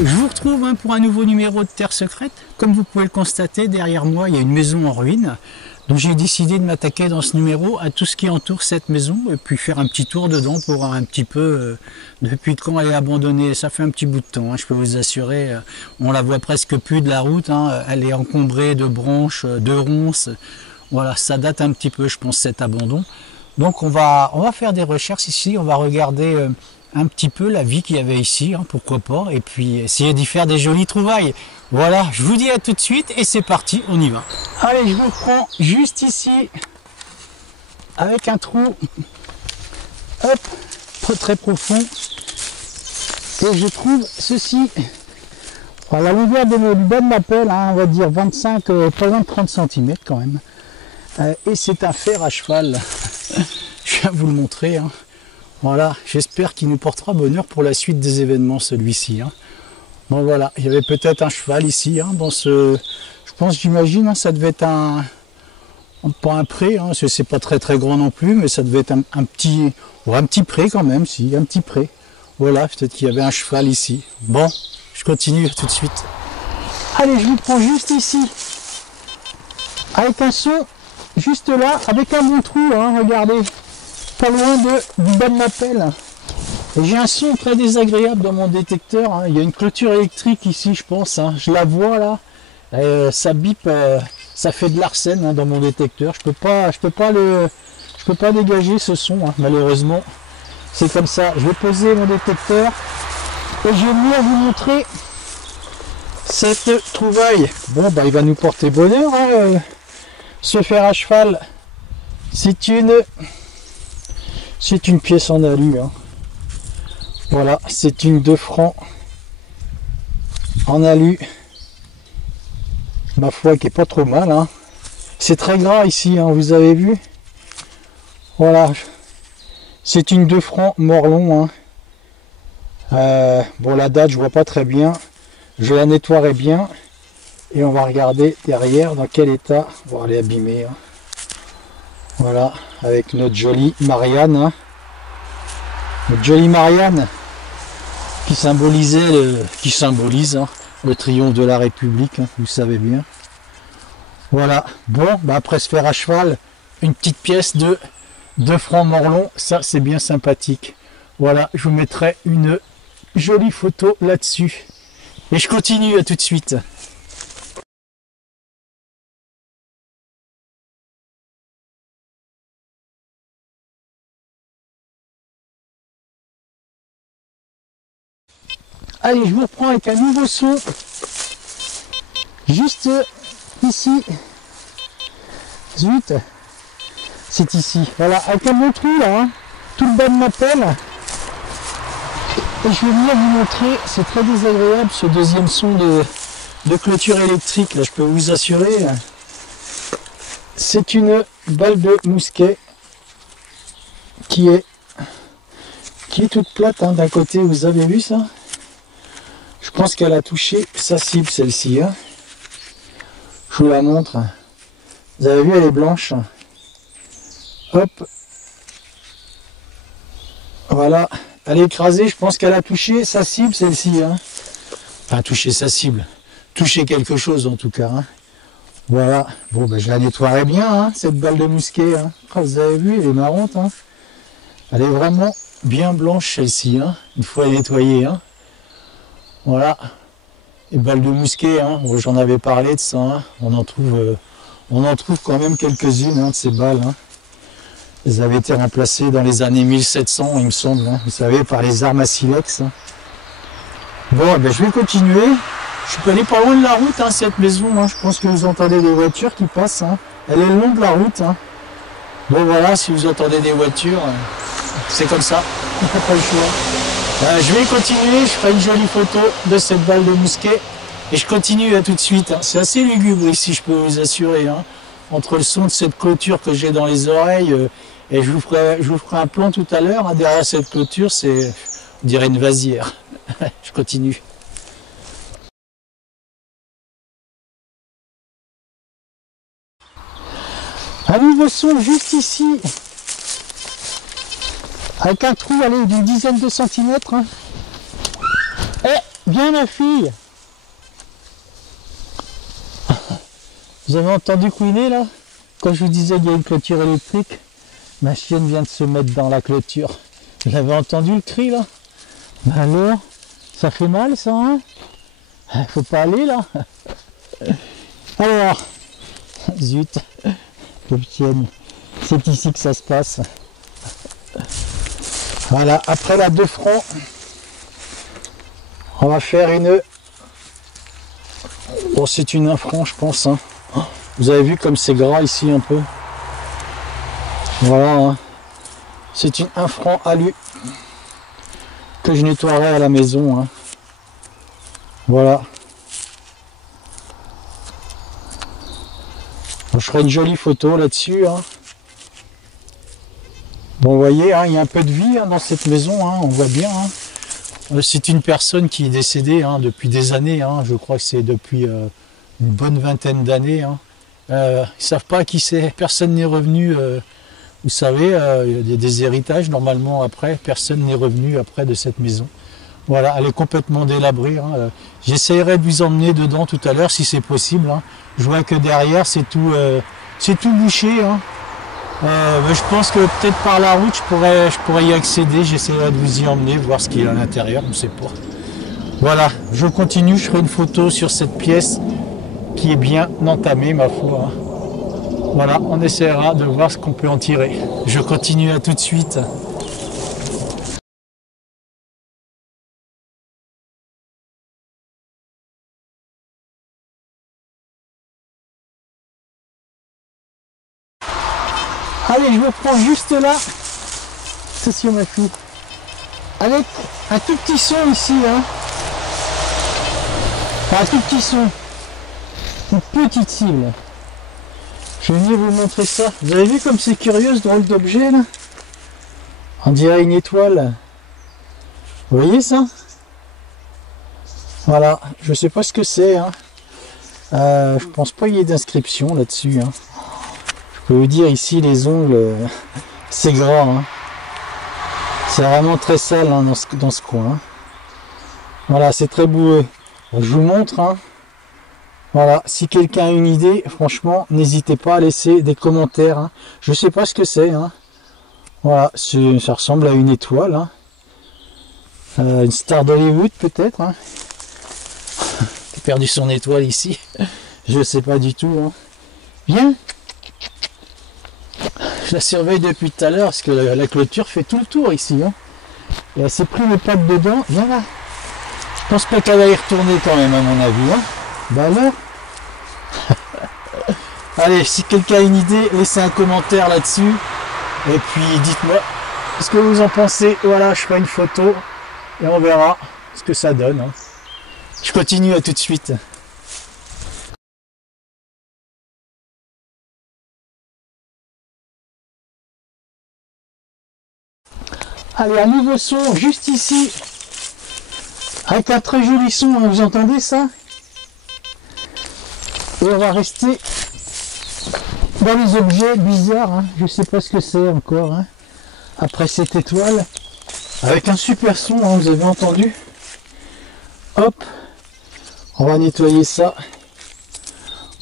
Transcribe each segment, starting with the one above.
Je vous retrouve pour un nouveau numéro de Terre Secrète. Comme vous pouvez le constater, derrière moi, il y a une maison en ruine. Donc j'ai décidé de m'attaquer dans ce numéro à tout ce qui entoure cette maison et puis faire un petit tour dedans pour voir un petit peu depuis quand elle est abandonnée. Ça fait un petit bout de temps, je peux vous assurer. On la voit presque plus de la route. Elle est encombrée de branches, de ronces. Voilà, ça date un petit peu, je pense, cet abandon. Donc on va faire des recherches ici. On va regarder un petit peu la vie qu'il y avait ici, pourquoi pas, et puis essayer d'y faire des jolies trouvailles. Voilà, je vous dis à tout de suite et c'est parti, on y va. Allez, je vous prends juste ici, avec un trou, hop, pas très profond, et je trouve ceci. Alors, la longueur du bas de ma pelle, on va dire 25, pas loin de 30 cm quand même, et c'est un fer à cheval. Je viens vous le montrer. Voilà, j'espère qu'il nous portera bonheur pour la suite des événements, celui-ci. Bon voilà, il y avait peut-être un cheval ici, dans ce... Je pense, j'imagine, ça devait être pas un pré, c'est pas très très grand non plus, mais ça devait être un petit pré quand même, si, un petit pré. Voilà, peut-être qu'il y avait un cheval ici. Bon, je continue tout de suite. Allez, je vous prends juste ici, avec un son, juste là, avec un bon trou, regardez. Pas loin du bas de ma pelle. Et j'ai un son très désagréable dans mon détecteur. Il y a une clôture électrique ici, je pense. Je la vois là. Ça bip, ça fait de l'arsène dans mon détecteur. Je peux pas dégager ce son, malheureusement. C'est comme ça. Je vais poser mon détecteur et je vais venir vous montrer cette trouvaille. Bon, il va nous porter bonheur. Ce fer à cheval, c'est une pièce en alu. Voilà, c'est une 2 francs en alu. Ma foi, qui est pas trop mal. C'est très gras ici, vous avez vu. Voilà, c'est une 2 francs Morlon. Bon, la date, je vois pas très bien. Je la nettoierai bien. Et on va regarder derrière dans quel état. Bon, elle est abîmée. Voilà, avec notre jolie Marianne. Notre jolie Marianne qui symbolise le triomphe de la République, vous savez bien. Voilà, bon, après ce fer à cheval, une petite pièce de 2 francs Morlon, ça c'est bien sympathique. Voilà, je vous mettrai une jolie photo là-dessus. Et je continue, à tout de suite. Allez, je vous reprends avec un nouveau son, juste ici, zut, c'est ici, voilà, avec un bon trou là, tout le bas de ma pelle, et je vais venir vous montrer, c'est très désagréable ce deuxième son de clôture électrique, là je peux vous assurer, c'est une balle de mousquet qui est toute plate, d'un côté, vous avez vu ça? Je pense qu'elle a touché sa cible, celle-ci. Je vous la montre. Vous avez vu, elle est blanche. Hop. Voilà. Elle est écrasée. Je pense qu'elle a touché sa cible, celle-ci. Enfin, touché sa cible. Touché quelque chose, en tout cas. Voilà. Bon, je la nettoierai bien, cette balle de mousquet. Vous avez vu, elle est marrante. Elle est vraiment bien blanche, celle-ci. Il faut la nettoyer. Voilà, les balles de mousquet, j'en avais parlé de ça, on en trouve quand même quelques-unes de ces balles. Elles avaient été remplacées dans les années 1700, il me semble, vous savez, par les armes à silex. Bon, je vais continuer. Je peux aller pas loin de la route, hein, cette maison. Hein. Je pense que vous entendez des voitures qui passent. Hein. Elle est le long de la route. Hein. Bon voilà, si vous entendez des voitures, c'est comme ça. Pas le choix. Je vais continuer, je ferai une jolie photo de cette balle de mousquet. Et je continue à tout de suite. Hein. C'est assez lugubre ici, je peux vous assurer. Hein. Entre le son de cette clôture que j'ai dans les oreilles, et je vous ferai un plan tout à l'heure. Hein. Derrière cette clôture, c'est, on dirait une vasière. Je continue. Un nouveau son juste ici, avec un trou d'une dizaine de centimètres. Hein. Eh, viens ma fille. Vous avez entendu couiner là? Quand je vous disais qu'il y a une clôture électrique, ma chienne vient de se mettre dans la clôture. Vous avez entendu le cri là? Alors, ça fait mal ça, hein? Faut pas aller là. Alors, zut. C'est ici que ça se passe. Voilà, après la 2 francs, on va faire une... Bon, c'est une 1 franc, je pense. Hein. Vous avez vu comme c'est gras ici un peu. Voilà, hein. C'est une 1 franc alu que je nettoierai à la maison. Hein. Voilà. Je ferai une jolie photo là-dessus. Hein. Bon, vous voyez, hein, il y a un peu de vie hein, dans cette maison, hein, on voit bien. Hein. C'est une personne qui est décédée hein, depuis des années. Hein, je crois que c'est depuis une bonne vingtaine d'années. Hein. Ils ne savent pas qui c'est. Personne n'est revenu. Vous savez, il y a des héritages normalement après. Personne n'est revenu après de cette maison. Voilà, elle est complètement délabrée. Hein. J'essaierai de vous emmener dedans tout à l'heure si c'est possible. Hein. Je vois que derrière c'est tout bouché. Hein. Je pense que peut-être par la route je pourrais y accéder. J'essaierai de vous y emmener, voir ce qu'il y a à l'intérieur, on ne sait pas. Voilà, je continue, je ferai une photo sur cette pièce qui est bien entamée ma foi. Hein. Voilà, on essaiera de voir ce qu'on peut en tirer. Je continue à tout de suite. Allez, je me prends juste là. Attention ma fille. Avec un tout petit son ici. Hein. Enfin, un tout petit son. Une petite cible. Je vais venir vous montrer ça. Vous avez vu comme c'est curieux ce drôle d'objet là? On dirait une étoile. Vous voyez ça? Voilà. Je sais pas ce que c'est. Hein. Je pense pas qu'il y ait d'inscription là-dessus. Hein. Je peux vous dire ici les ongles, c'est gras, hein. C'est vraiment très sale hein, dans ce coin. Hein. Voilà, c'est très boueux. Je vous montre. Hein. Voilà, si quelqu'un a une idée, franchement, n'hésitez pas à laisser des commentaires. Hein. Je sais pas ce que c'est. Hein. Voilà, ça ressemble à une étoile. Hein. Une star d'Hollywood peut-être. Hein. Qui a perdu son étoile ici. Je sais pas du tout. Hein. Viens. Je la surveille depuis tout à l'heure parce que la clôture fait tout le tour ici. Hein. Et elle s'est pris les pattes dedans. Viens là. Je pense pas qu'elle va y retourner quand même à mon avis. Hein. Bah alors. Allez, si quelqu'un a une idée, laissez un commentaire là-dessus. Et puis dites-moi ce que vous en pensez. Voilà, je ferai une photo et on verra ce que ça donne. Hein. Je continue à tout de suite. Allez, un nouveau son juste ici, avec un très joli son, hein, vous entendez ça? Et on va rester dans les objets bizarres, hein. Je sais pas ce que c'est encore, hein. Après cette étoile, avec un super son, hein, vous avez entendu? Hop, on va nettoyer ça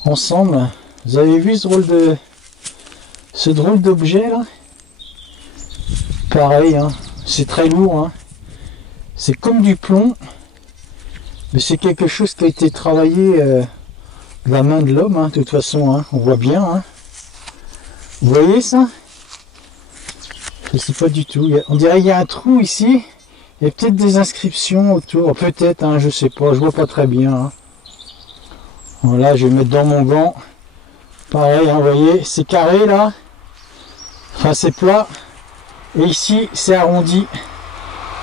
ensemble. Vous avez vu ce drôle d'objet là? Pareil, hein. C'est très lourd, hein. C'est comme du plomb, mais c'est quelque chose qui a été travaillé de la main de l'homme, hein, de toute façon, hein. On voit bien. Hein. Vous voyez ça? Je sais pas du tout. On dirait qu'il y a un trou ici. Il y a peut-être des inscriptions autour, peut-être, hein, je sais pas, je vois pas très bien. Hein. Voilà, je vais mettre dans mon gant. Pareil, hein, vous voyez, c'est carré là. Enfin, c'est plat. Et ici, c'est arrondi.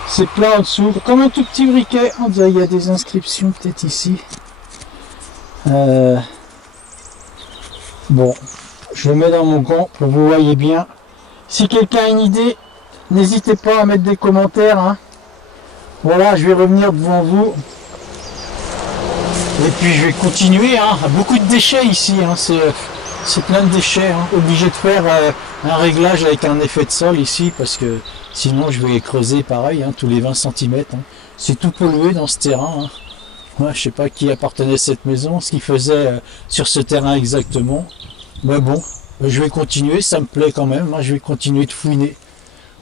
C'est plat en dessous, comme un tout petit briquet. On dirait qu'il y a des inscriptions peut-être ici. Bon, je le mets dans mon gant pour que vous voyez bien. Si quelqu'un a une idée, n'hésitez pas à mettre des commentaires. Hein. Voilà, je vais revenir devant vous. Et puis je vais continuer. Hein. Beaucoup de déchets ici. Hein. C'est plein de déchets. Hein. Obligé de faire un réglage avec un effet de sol ici parce que sinon je vais creuser pareil hein, tous les 20 cm. Hein. C'est tout pollué dans ce terrain. Hein. Ouais, je sais pas qui appartenait à cette maison, ce qu'il faisait sur ce terrain exactement. Mais bon, je vais continuer, ça me plaît quand même. Hein. Je vais continuer de fouiner.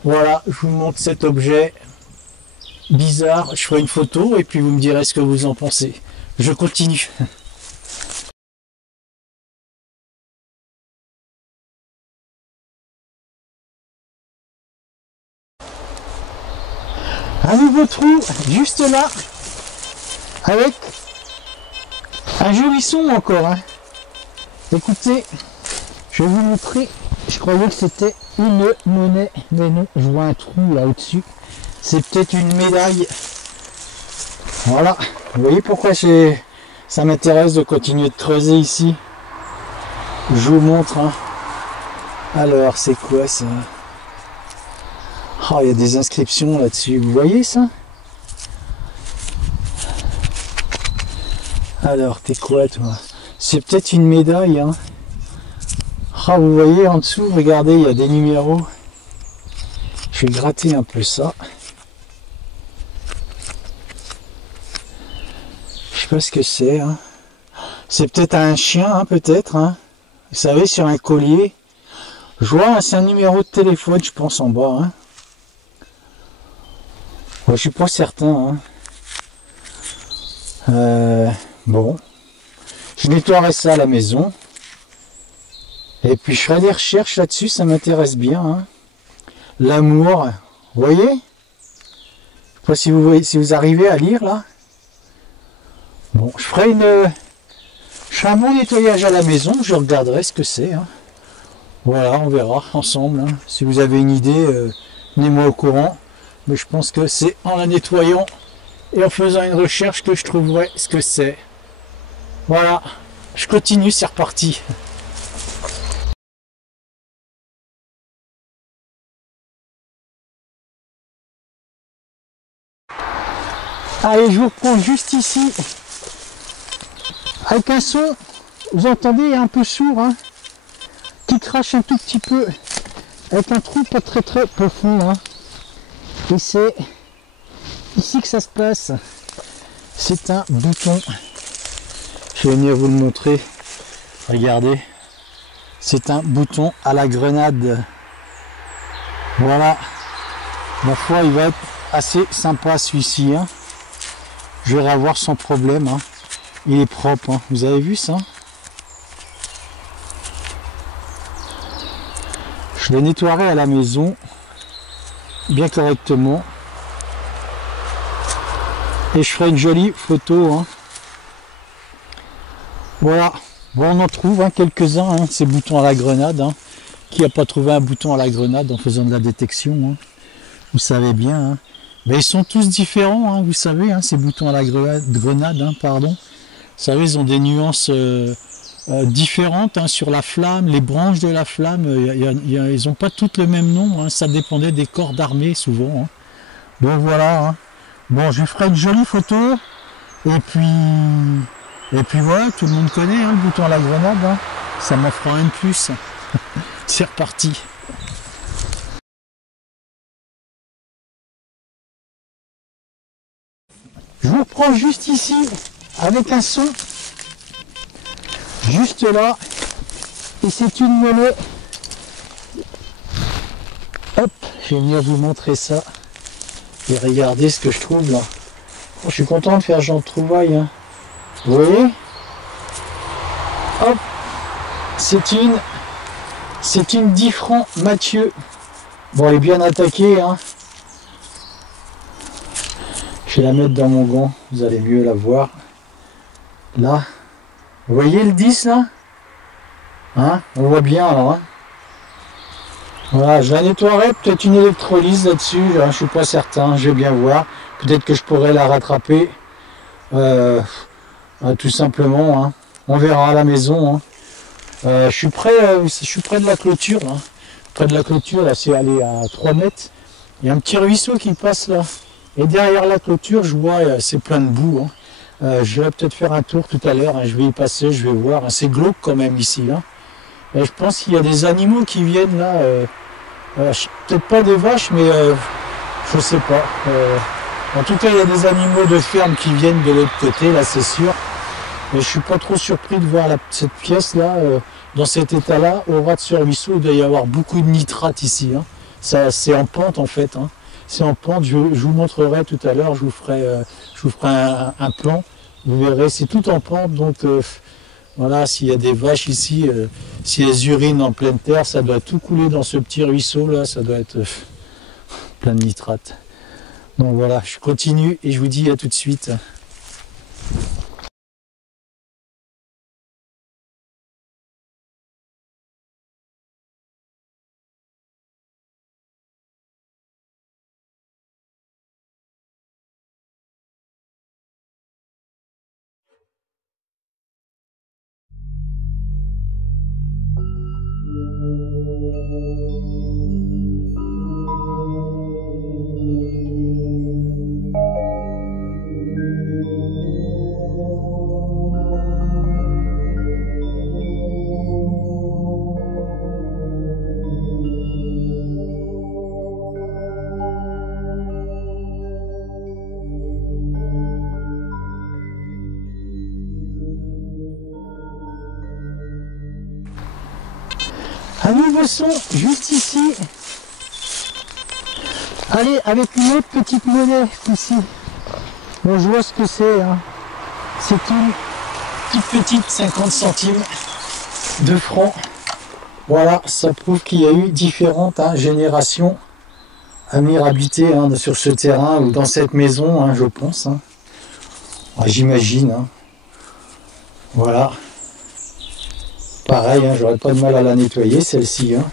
Voilà, je vous montre cet objet bizarre. Je ferai une photo et puis vous me direz ce que vous en pensez. Je continue. Un nouveau trou juste là avec un joli son encore. Hein. Écoutez, je vais vous montrer. Je croyais que c'était une monnaie, mais non, je vois un trou là au-dessus. C'est peut-être une médaille. Voilà, vous voyez pourquoi ça m'intéresse de continuer de creuser ici. Je vous montre. Hein. Alors, c'est quoi ça? Oh, il y a des inscriptions là-dessus. Vous voyez ça? Alors, t'es quoi toi? C'est peut-être une médaille. Hein. Oh, vous voyez en dessous, regardez, il y a des numéros. Je vais gratter un peu ça. Je sais pas ce que c'est. Hein. C'est peut-être un chien, hein, peut-être. Hein. Vous savez, sur un collier. Je vois, c'est un numéro de téléphone, je pense, en bas. Hein. Ouais, je suis pas certain. Hein. Bon. Je nettoierai ça à la maison. Et puis je ferai des recherches là-dessus, ça m'intéresse bien. Hein. L'amour, vous voyez? Je sais pas si vous voyez, si vous arrivez à lire là. Bon, je ferai un bon nettoyage à la maison, je regarderai ce que c'est. Hein. Voilà, on verra ensemble. Hein. Si vous avez une idée, tenez-moi au courant. Mais je pense que c'est en la nettoyant et en faisant une recherche que je trouverai ce que c'est. Voilà, je continue, c'est reparti. Allez, je vous reprends juste ici. Avec un son, vous entendez, un peu sourd, hein, qui crache un tout petit peu. Avec un trou pas très profond. Hein. Et c'est ici que ça se passe. C'est un bouton. Je vais venir vous le montrer. Regardez. C'est un bouton à la grenade. Voilà. Ma foi, il va être assez sympa celui-ci. Hein. Je vais revoir sans problème. Hein. Il est propre. Hein. Vous avez vu ça? Je le nettoierai à la maison. Bien correctement. Et je ferai une jolie photo. Hein. Voilà. Bon, on en trouve hein, quelques-uns, hein, ces boutons à la grenade. Hein. Qui n'a pas trouvé un bouton à la grenade en faisant de la détection? Hein. Vous savez bien. Hein. Mais ils sont tous différents, hein, vous savez, hein, ces boutons à la grenade, hein, pardon. Vous savez, ils ont des nuances différentes hein, sur la flamme, les branches de la flamme. Ils n'ont pas toutes le même nombre, hein, ça dépendait des corps d'armée souvent. Hein. Donc voilà. Hein. Bon, je ferai une jolie photo. Et puis voilà, tout le monde connaît hein, le bouton à la grenade. Hein. Ça m'en fera un de plus. C'est reparti. Je vous reprends juste ici avec un son, juste là, et c'est une monnaie. Hop, je vais venir vous montrer ça. Et regardez ce que je trouve là. Oh, je suis content de faire ce genre de trouvailles. Hein. Vous voyez? Hop, c'est une 10 francs Mathieu. Bon, elle est bien attaquée. Hein. Je vais la mettre dans mon gant, vous allez mieux la voir. Là, Vous voyez le 10 là? Hein? On voit bien alors. Hein, voilà, je la nettoierai, peut-être une électrolyse là-dessus, je ne suis pas certain, je vais bien voir. Peut-être que je pourrais la rattraper, tout simplement. Hein. On verra à la maison. Hein. Je suis près de la clôture. Là. Près de la clôture, là, c'est aller à 3 mètres. Il y a un petit ruisseau qui passe là. Et derrière la clôture, je vois, c'est plein de boue. Hein. Je vais peut-être faire un tour tout à l'heure. Hein. Je vais y passer, je vais voir. Hein. C'est glauque quand même ici. Hein. Et je pense qu'il y a des animaux qui viennent là. Peut-être pas des vaches, mais je sais pas. En tout cas, il y a des animaux de ferme qui viennent de l'autre côté, là, c'est sûr. Mais je suis pas trop surpris de voir cette pièce là, dans cet état-là, au ras de ce ruisseau. Il doit y avoir beaucoup de nitrate ici. Hein. Ça, c'est en pente en fait. Hein. C'est en pente. Je vous montrerai tout à l'heure. Je vous ferai un plan. Vous verrez, c'est tout en pente. Donc voilà, s'il y a des vaches ici, si elles urinent en pleine terre, ça doit tout couler dans ce petit ruisseau là. Ça doit être plein de nitrate. Donc voilà, je continue et je vous dis à tout de suite. Un nouveau son, juste ici. Allez, avec une autre petite monnaie ici. Bon, je vois ce que c'est. Hein. C'est une toute petite 50 centimes de francs. Voilà, ça prouve qu'il y a eu différentes générations à venir habiter sur ce terrain ou dans cette maison, je pense. Hein. J'imagine. Hein. Voilà. Pareil, j'aurais pas de mal à la nettoyer, celle-ci. Hein.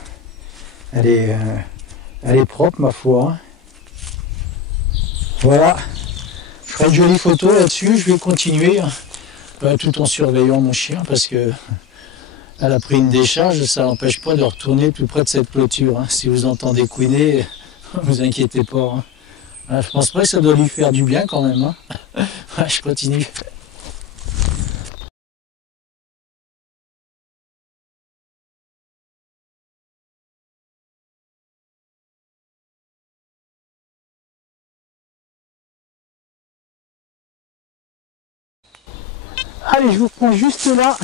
Elle est propre, ma foi. Hein. Voilà. Je ferai une jolie photo là-dessus. Je vais continuer tout en surveillant mon chien parce que elle a pris une décharge. Ça n'empêche pas de retourner tout près de cette clôture. Hein. Si vous entendez couiner, vous inquiétez pas. Hein. Je pense pas que ça doit lui faire du bien quand même. Hein. Je continue. Allez, je vous prends juste là.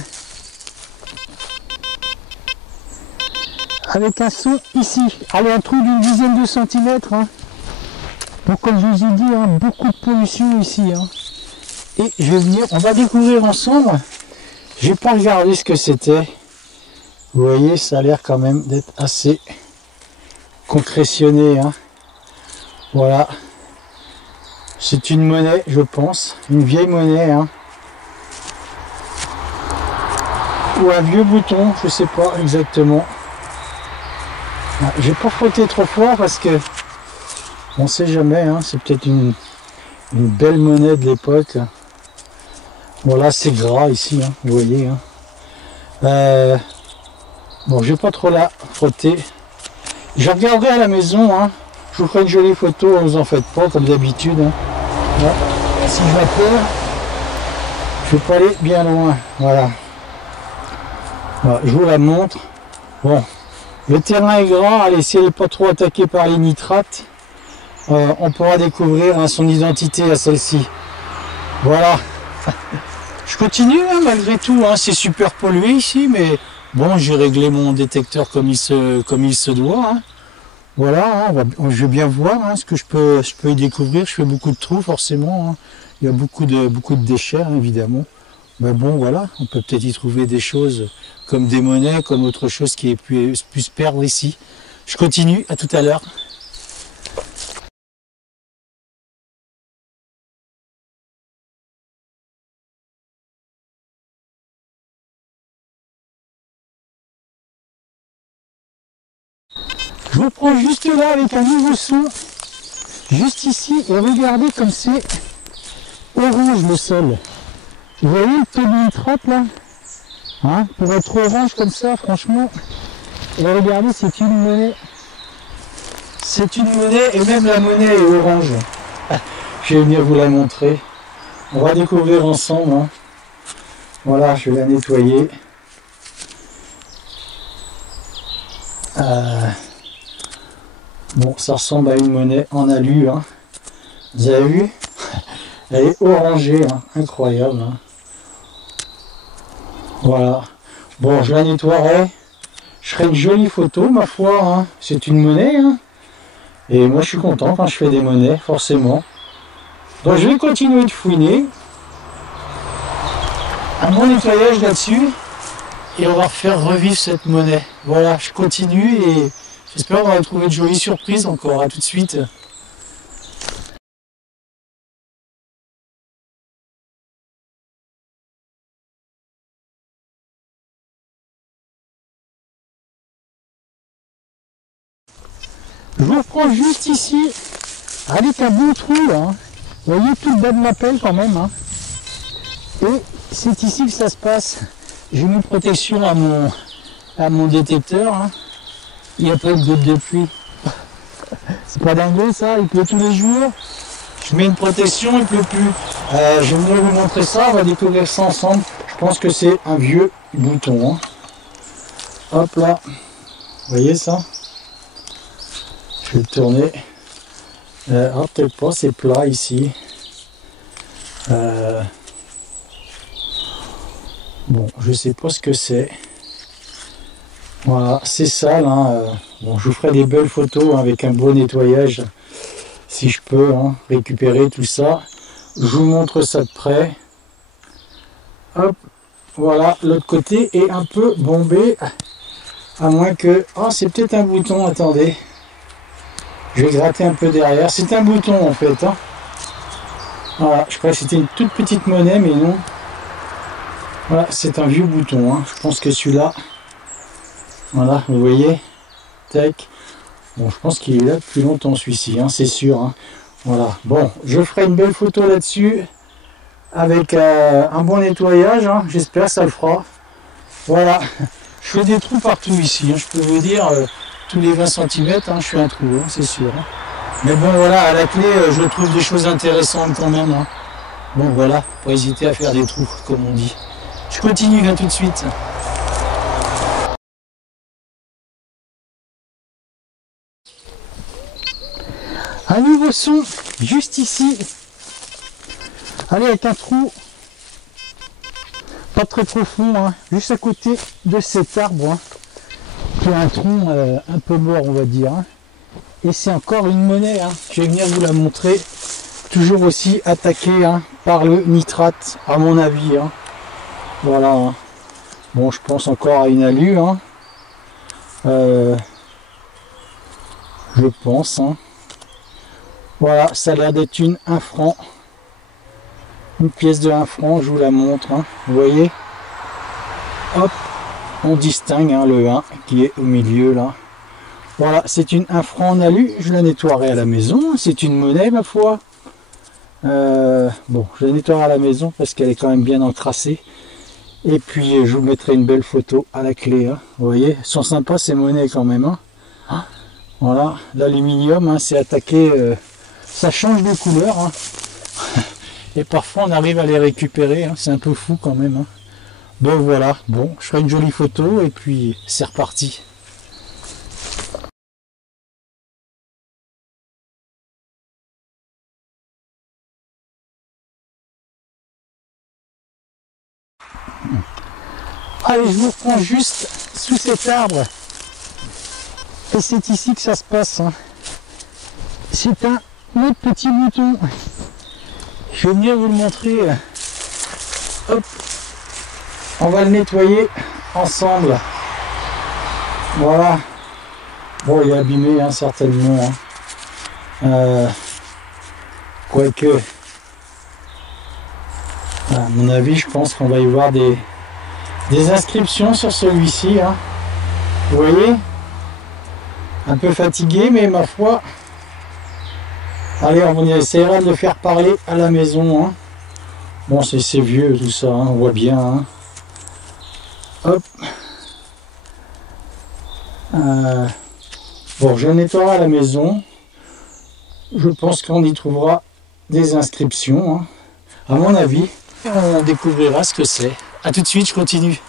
Avec un son ici. Allez, un trou d'une dizaine de centimètres. Hein. Donc comme je vous ai dit, beaucoup de pollution ici. Hein. Et je vais venir, on va découvrir ensemble. J'ai pas regardé ce que c'était. Vous voyez, ça a l'air quand même d'être assez concrétionné. Hein. Voilà. C'est une monnaie, je pense. Une vieille monnaie. Hein. Ou un vieux bouton, je sais pas exactement. Je vais pas frotter trop fort parce que on sait jamais, hein, c'est peut-être une belle monnaie de l'époque. Voilà, c'est gras ici, hein, vous voyez. Hein. Bon, je vais pas trop la frotter. Je regarderai à la maison, hein. Je vous ferai une jolie photo, ne vous en faites pas, comme d'habitude. Hein. Ouais. Si je m'appelle, je vais pas aller bien loin. Voilà. Voilà, je vous la montre. Bon, le terrain est grand, allez, si elle n'est pas trop attaquée par les nitrates, on pourra découvrir son identité à celle-ci. Voilà. Je continue malgré tout, c'est super pollué ici, mais bon, j'ai réglé mon détecteur comme il se doit. Hein. Voilà, je vais bien voir ce que je peux y découvrir. Je fais beaucoup de trous forcément. Hein. Il y a beaucoup de déchets évidemment. Mais bon, voilà, on peut peut-être y trouver des choses comme des monnaies, comme autre chose qui pu se perdre ici. Je continue, à tout à l'heure. Je vous prends juste là avec un nouveau son, juste ici, et regardez comme c'est orange le sol. Vous voyez le taux de nitrate là, hein, pour être orange comme ça, franchement. Et regardez, c'est une monnaie. C'est une monnaie, et même la monnaie est orange. Je vais venir vous la montrer. On va découvrir ensemble. Hein. Voilà, je vais la nettoyer. Bon, ça ressemble à une monnaie en alu. Hein. Vous avez vu? Elle est orangée, hein. Incroyable. Hein. Voilà. Bon, je la nettoierai. Je ferai une jolie photo, ma foi. Hein. C'est une monnaie. Hein. Et moi, je suis content quand je fais des monnaies, forcément. Donc, je vais continuer de fouiner. Un bon nettoyage là-dessus. Et on va faire revivre cette monnaie. Voilà, je continue et j'espère qu'on va trouver de jolies surprises encore. À tout de suite. Je vous reprends juste ici, avec un bon trou là. Hein. Vous voyez tout le bas de ma pelle quand même. Hein. Et c'est ici que ça se passe. J'ai mis une protection à mon détecteur. Hein. Il n'y a pas une goutte de pluie. C'est pas dingue ça, il pleut tous les jours. Je mets une protection, il pleut plus. Je vais venir vous montrer ça, on va découvrir ça ensemble. Je pense que c'est un vieux bouton. Hein. Hop là, vous voyez ça? Je vais le tourner. Peut-être pas, c'est plat ici. Bon, je sais pas ce que c'est. Voilà, c'est sale. Hein. Bon, je vous ferai des belles photos hein, avec un beau nettoyage, si je peux hein, récupérer tout ça. Je vous montre ça de près. Hop, voilà, l'autre côté est un peu bombé, à moins que... Oh, c'est peut-être un bouton, attendez. Je vais gratter un peu derrière. C'est un bouton en fait. Hein. Voilà, je crois que c'était une toute petite monnaie, mais non. Voilà, c'est un vieux bouton. Hein. Je pense que celui-là... Voilà, vous voyez, tac. Bon, je pense qu'il est là depuis longtemps celui-ci, hein, c'est sûr. Hein. Voilà, bon, je ferai une belle photo là-dessus avec un bon nettoyage. Hein. J'espère que ça le fera. Voilà, je fais des trous partout ici. Hein. Je peux vous dire, tous les 20 cm, hein, je fais un trou, hein, c'est sûr. Hein. Mais bon, voilà, à la clé, je trouve des choses intéressantes quand même. Hein. Bon, voilà, pas hésiter à faire des trous, comme on dit. Je continue là tout de suite. Un nouveau son, juste ici. Allez, avec un trou, pas très profond, hein, juste à côté de cet arbre, hein, qui a un tronc un peu mort, on va dire. Hein. Et c'est encore une monnaie, hein, je vais venir vous la montrer. Toujours aussi attaquée hein, par le nitrate, à mon avis. Hein. Voilà. Hein. Bon, je pense encore à une alu. Hein. Je pense. Hein. Voilà, ça a l'air d'être une 1 franc. Une pièce de 1 franc, je vous la montre. Hein. Vous voyez? Hop, on distingue hein, le 1 qui est au milieu là. Voilà, c'est une 1 franc en alu. Je la nettoierai à la maison. C'est une monnaie, ma foi. Bon, je la nettoierai à la maison parce qu'elle est quand même bien encrassée. Et puis, je vous mettrai une belle photo à la clé. Hein. Vous voyez, elles sont sympas ces monnaies quand même. Hein. Voilà, l'aluminium, hein, c'est attaqué. Ça change de couleur. Hein. Et parfois, on arrive à les récupérer. Hein. C'est un peu fou quand même. Hein. Donc voilà, bon, je ferai une jolie photo et puis c'est reparti. Allez, je vous reprends juste sous cet arbre. Et c'est ici que ça se passe. Hein. C'est un autre petit bouton. Je vais venir vous le montrer. Hop. On va le nettoyer ensemble. Voilà. Bon, il est abîmé, hein, certainement. Hein. Quoique, à mon avis, je pense qu'on va y voir des inscriptions sur celui-ci. Hein. Vous voyez? Un peu fatigué, mais ma foi. Allez, on essaiera de le faire parler à la maison. Hein. Bon, c'est vieux tout ça, hein, on voit bien. Hein. Hop. Bon, je nettoierai à la maison. Je pense qu'on y trouvera des inscriptions. Hein. À mon avis, on découvrira ce que c'est. A tout de suite, je continue.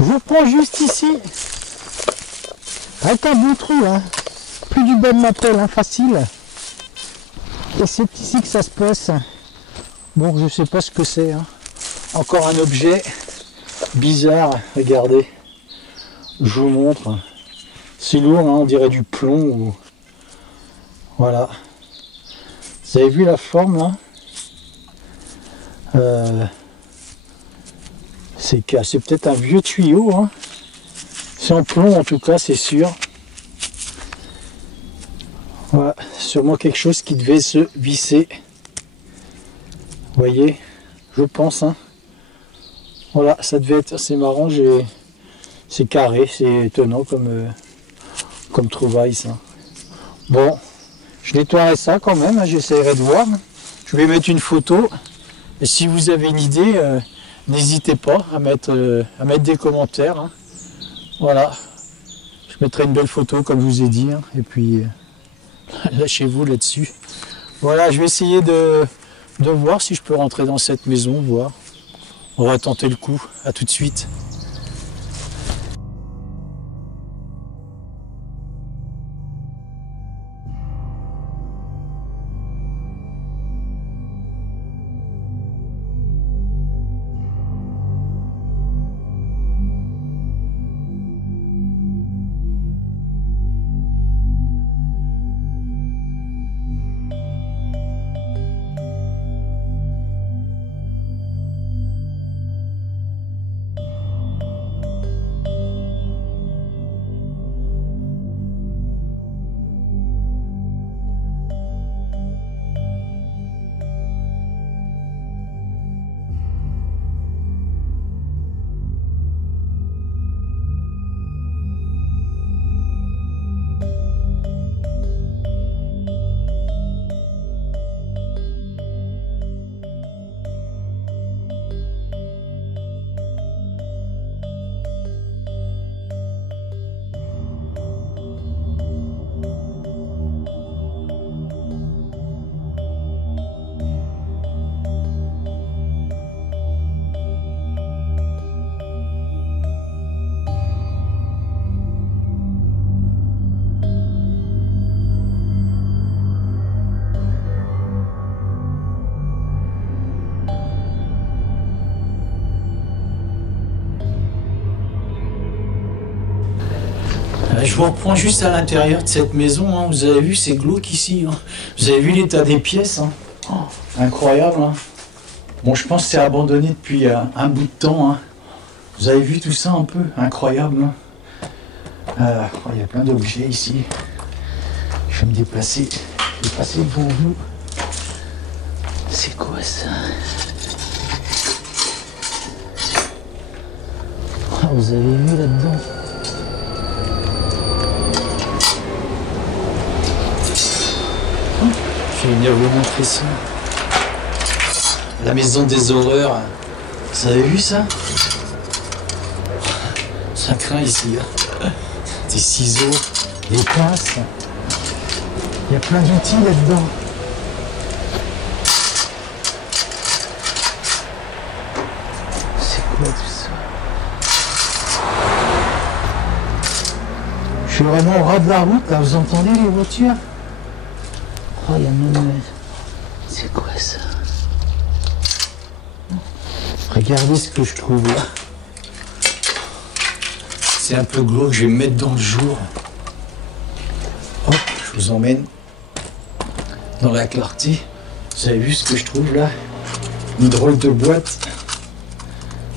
Je prends juste ici. Avec un bon trou, hein. Plus du bas de ma pelle, hein, facile. Et c'est ici que ça se passe. Bon, je sais pas ce que c'est. Hein. Encore un objet bizarre. Regardez. Je vous montre. C'est lourd, hein, on dirait du plomb. Ou... Voilà. Vous avez vu la forme là? C'est peut-être un vieux tuyau. Hein. C'est en plomb en tout cas, c'est sûr. Voilà, sûrement quelque chose qui devait se visser. Vous voyez, je pense. Hein. Voilà, ça devait être assez marrant. C'est carré, c'est étonnant comme trouvaille ça. Bon, je nettoierai ça quand même, hein, j'essaierai de voir. Je vais mettre une photo. Et si vous avez une idée, n'hésitez pas à mettre des commentaires. Hein. Voilà, je mettrai une belle photo comme je vous ai dit. Hein, et puis, lâchez-vous là-dessus. Voilà, je vais essayer de voir si je peux rentrer dans cette maison, voir. On va tenter le coup. À tout de suite. Je vous reprends juste à l'intérieur de cette maison. Hein. Vous avez vu, c'est glauque ici. Hein. Vous avez vu l'état des pièces. Hein. Oh, incroyable. Hein. Bon, je pense que c'est abandonné depuis un bout de temps. Hein. Vous avez vu tout ça un peu? Incroyable. Hein. Il y a plein d'objets ici. Je vais me déplacer. Je vais passer devant vous. C'est quoi ça? Vous avez vu là-dedans? Je vais venir vous montrer ça. La maison des horreurs. Vous avez vu ça? Ça craint ici. Hein. Des ciseaux, des pinces. Il y a plein d'outils là-dedans. C'est quoi tout ça? Je suis vraiment au ras de la route là, vous entendez les voitures? Oh, il y a même... C'est quoi ça? Regardez ce que je trouve là. C'est un peu glauque, je vais me mettre dans le jour. Hop, je vous emmène dans la clarté. Vous avez vu ce que je trouve là? Une drôle de boîte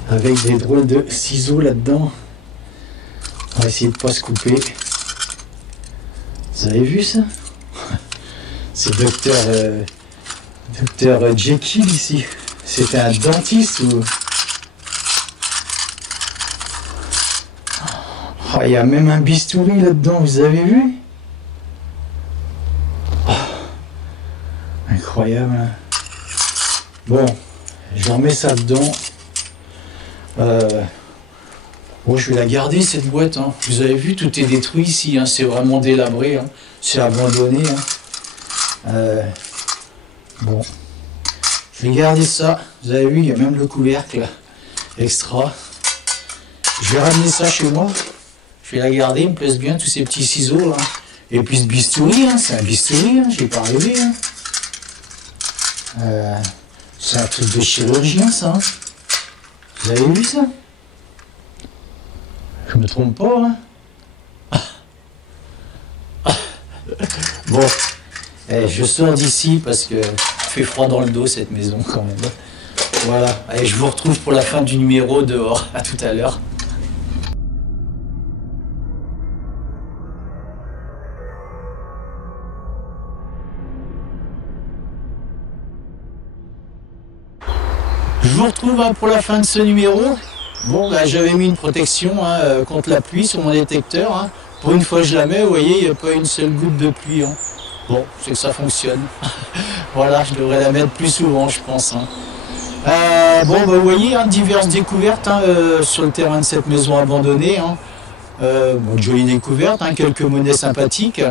avec des drôles de ciseaux là-dedans. On va essayer de ne pas se couper. Vous avez vu ça? C'est docteur Jekyll ici. C'était un dentiste ou... Oh, il y a même un bistouri là-dedans, vous avez vu? Oh, incroyable. Hein. Bon, je remets ça dedans. Bon, je vais la garder cette boîte. Hein. Vous avez vu, tout est détruit ici. Hein. C'est vraiment délabré. Hein. C'est abandonné. Hein. Bon, je vais garder ça. Vous avez vu, il y a même le couvercle extra. Je vais ramener ça chez moi. Je vais la garder. Il me plaise bien tous ces petits ciseaux. Hein. Et puis ce bistouri, hein. C'est un bistouri. Hein. J'ai pas rêvé. Hein. C'est un truc de chirurgien, ça. Hein. Vous avez vu ça? Je me trompe pas, hein? Bon, je sors d'ici parce que fait froid dans le dos cette maison quand même. Voilà, allez, je vous retrouve pour la fin du numéro dehors. À tout à l'heure. Je vous retrouve hein, pour la fin de ce numéro. Bon, bah, j'avais mis une protection hein, contre la pluie sur mon détecteur. Hein. Pour une fois, je la mets, vous voyez, il n'y a pas une seule goutte de pluie. Hein. Bon, c'est que ça fonctionne. Voilà, je devrais la mettre plus souvent, je pense. Hein. Bon, bah, vous voyez, hein, diverses découvertes hein, sur le terrain de cette maison abandonnée. Hein. Bon, de jolies découvertes, hein, quelques monnaies sympathiques.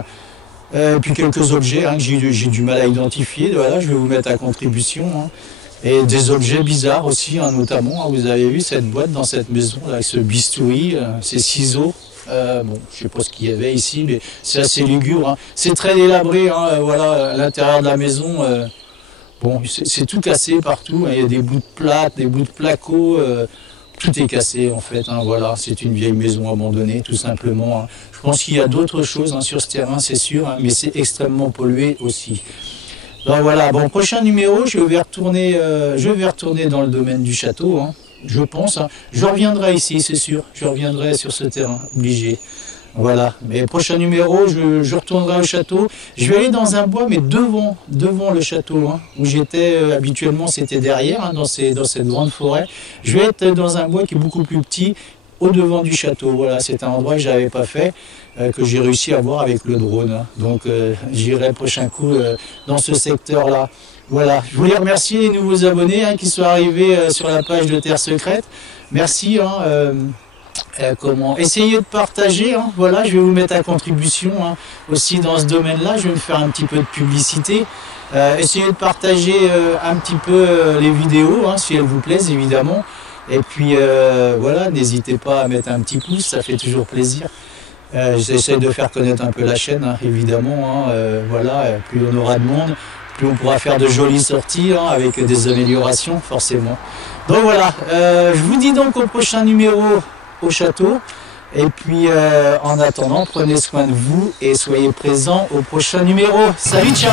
Puis quelques objets hein, que j'ai du mal à identifier. Voilà, je vais vous mettre à contribution. Hein. Et des objets bizarres aussi, hein, notamment, hein, vous avez vu cette boîte dans cette maison, là, avec ce bistouri, ces ciseaux. Bon, je sais pas ce qu'il y avait ici, mais c'est assez lugubre. Hein. C'est très délabré, hein, voilà, à l'intérieur de la maison. Bon, c'est tout cassé partout. Hein, il y a des bouts de plâtre, des bouts de placo. Tout est cassé en fait. Hein, voilà, c'est une vieille maison abandonnée, tout simplement. Hein. Je pense qu'il y a d'autres choses hein, sur ce terrain, c'est sûr, hein, mais c'est extrêmement pollué aussi. Donc voilà, bon, prochain numéro, je vais retourner dans le domaine du château, hein, je pense. Hein. Je reviendrai ici, c'est sûr, je reviendrai sur ce terrain, obligé. Voilà, mais prochain numéro, je retournerai au château. Je vais aller dans un bois, mais devant le château, hein, où j'étais habituellement, c'était derrière, hein, dans cette grande forêt. Je vais être dans un bois qui est beaucoup plus petit, au devant du château. Voilà, c'est un endroit que je n'avais pas fait, que j'ai réussi à voir avec le drone. Hein. Donc j'irai prochain coup dans ce secteur-là. Voilà, je voulais remercier les nouveaux abonnés hein, qui sont arrivés sur la page de Terre Secrète. Merci. Hein, essayez de partager. Hein, voilà, je vais vous mettre à contribution hein, aussi dans ce domaine-là. Je vais me faire un petit peu de publicité. Essayez de partager un petit peu les vidéos, hein, si elles vous plaisent évidemment. Et puis voilà, n'hésitez pas à mettre un petit pouce, ça fait toujours plaisir. J'essaie de faire connaître un peu la chaîne, hein, évidemment. Hein, voilà, plus on aura de monde, plus on pourra faire de jolies sorties hein, avec des améliorations, forcément. Donc voilà, je vous dis donc au prochain numéro au château. Et puis en attendant, prenez soin de vous et soyez présents au prochain numéro. Salut, ciao!